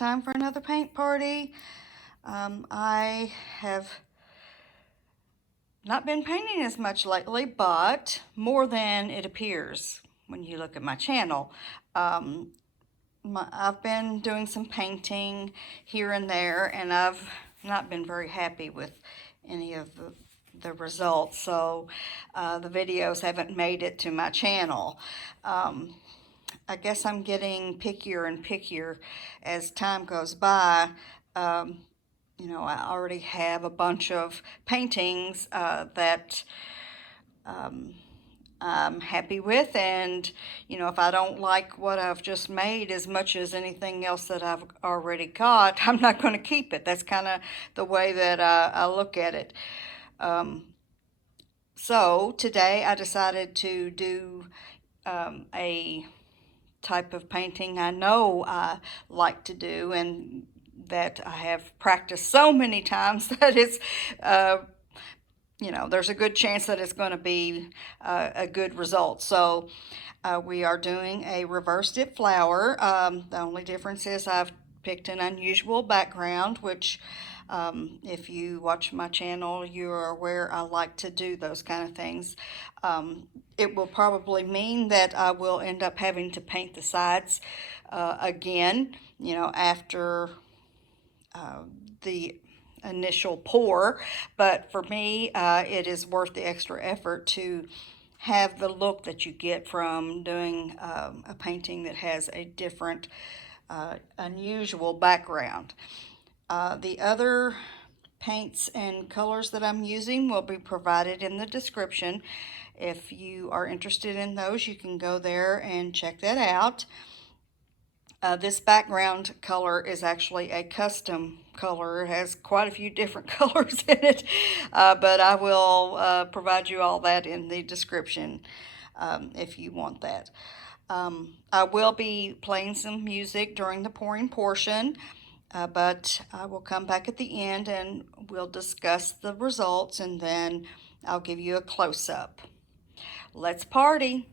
time for another paint party. I have not been painting as much lately, but more than it appears when you look at my channel. I've been doing some painting here and there, and I've not been very happy with any of the results, so the videos haven't made it to my channel. I guess I'm getting pickier and pickier as time goes by. You know, I already have a bunch of paintings that I'm happy with, and you know, if I don't like what I've just made as much as anything else that I've already got, I'm not going to keep it. That's kind of the way that I look at it. So today I decided to do a type of painting I know I like to do, and that I have practiced so many times that it's you know, there's a good chance that it's going to be a good result. So we are doing a reverse dip flower. The only difference is I've picked an unusual background, which if you watch my channel, you are aware I like to do those kind of things. It will probably mean that I will end up having to paint the sides again, you know, after the initial pour, but for me it is worth the extra effort to have the look that you get from doing a painting that has a different unusual background. The other paints and colors that I'm using will be provided in the description. If you are interested in those, you can go there and check that out. This background color is actually a custom color. It has quite a few different colors in it, but I will provide you all that in the description if you want that. I will be playing some music during the pouring portion, but I will come back at the end and we'll discuss the results, and then I'll give you a close-up. Let's party!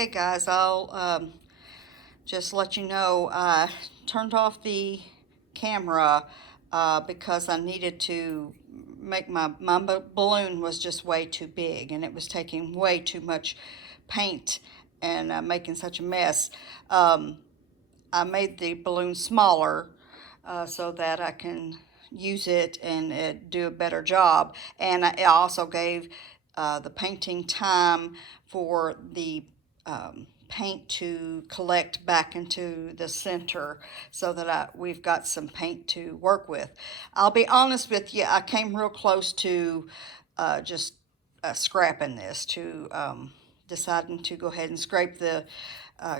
Okay guys, I'll just let you know I turned off the camera because I needed to make my balloon was just way too big and it was taking way too much paint and making such a mess. I made the balloon smaller so that I can use it and do a better job. And I also gave the painting time for the paint to collect back into the center so that we've got some paint to work with. I'll be honest with you, I came real close to just scrapping this, to deciding to go ahead and scrape the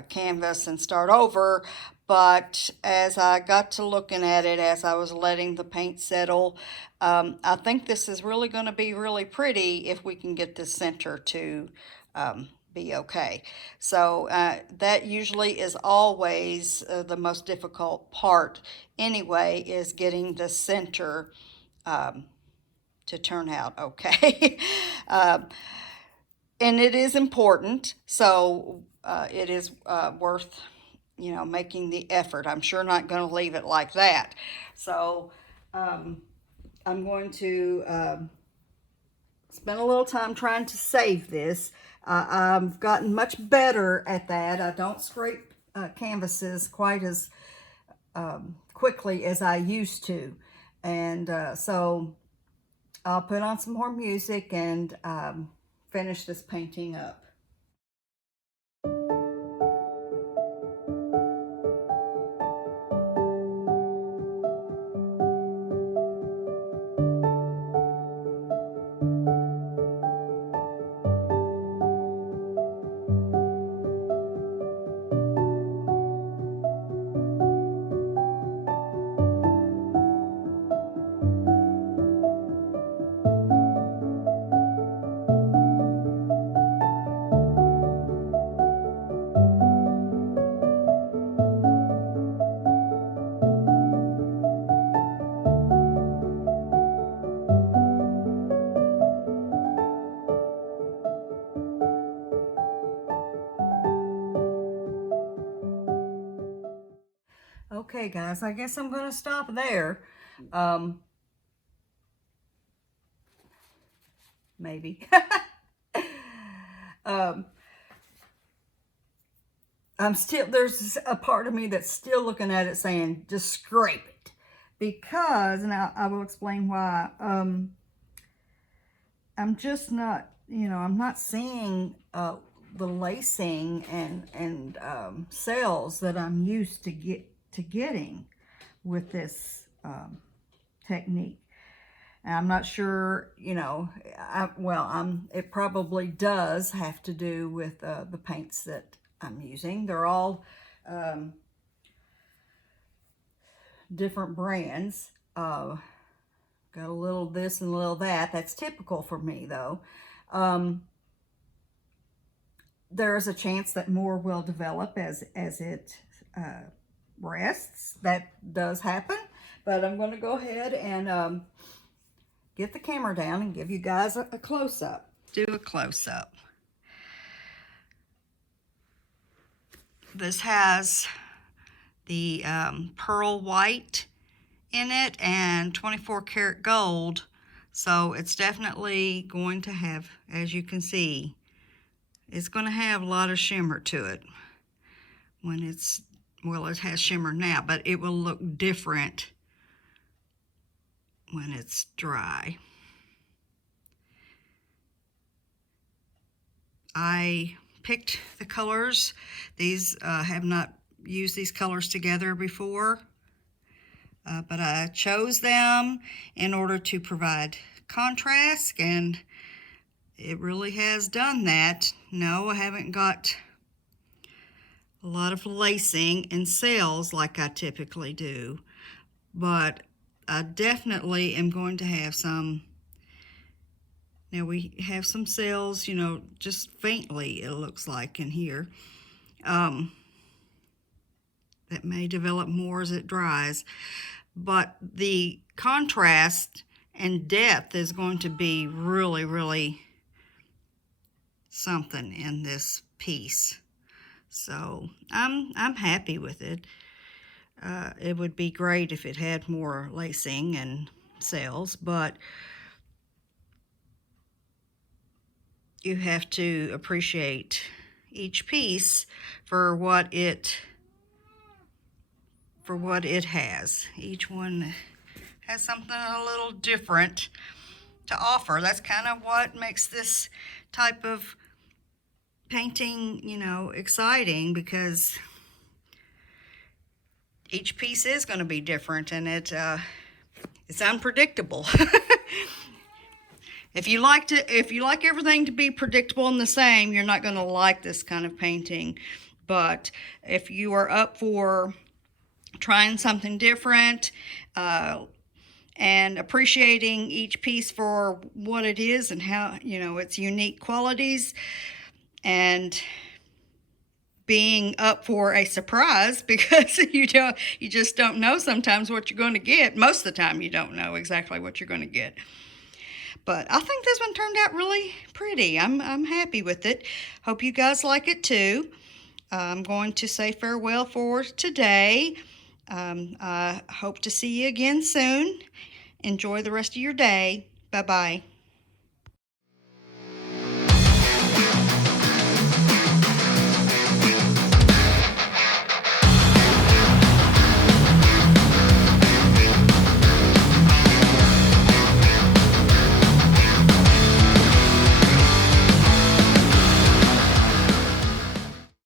canvas and start over. But as I got to looking at it, as I was letting the paint settle, I think this is really going to be really pretty if we can get the center to be okay. So that usually is always the most difficult part anyway, is getting the center to turn out okay. And it is important, so it is worth, making the effort. I'm sure not going to leave it like that. So I'm going to spend a little time trying to save this. I've gotten much better at that. I don't scrape canvases quite as quickly as I used to. And so I'll put on some more music and finish this painting up. Okay guys, I guess I'm going to stop there. Maybe. There's a part of me that's still looking at it saying, just scrape it. Because, and I will explain why, I'm just not, I'm not seeing the lacing and cells that I'm used to getting with this technique. And I'm not sure, it probably does have to do with the paints that I'm using. They're all different brands. Got a little this and a little that. That's typical for me, though. There is a chance that more will develop as it rests. That does happen. But I'm going to go ahead and get the camera down and give you guys a close-up. Do a close-up. This has the pearl white in it and 24 karat gold, so it's definitely going to have, as you can see, it's going to have a lot of shimmer to it when it's, well, it has shimmer now, but it will look different when it's dry. I picked the colors. These have not used these colors together before, but I chose them in order to provide contrast, and it really has done that. No, I haven't got a lot of lacing and cells like I typically do, but I definitely am going to have some. Now we have some cells, just faintly it looks like in here, that may develop more as it dries. But the contrast and depth is going to be really, really something in this piece. So I'm happy with it. It would be great if it had more lacing and cells, but you have to appreciate each piece for what it has. Each one has something a little different to offer. That's kind of what makes this type of painting, you know, exciting, because each piece is going to be different, and it's unpredictable. If you like everything to be predictable and the same, you're not going to like this kind of painting. But if you are up for trying something different, and appreciating each piece for what it is and how, you know, its unique qualities, and being up for a surprise, because you just don't know sometimes what you're going to get. Most of the time you don't know exactly what you're going to get. But I think this one turned out really pretty. I'm happy with it. Hope you guys like it too. I'm going to say farewell for today. I hope to see you again soon. Enjoy the rest of your day. Bye-bye.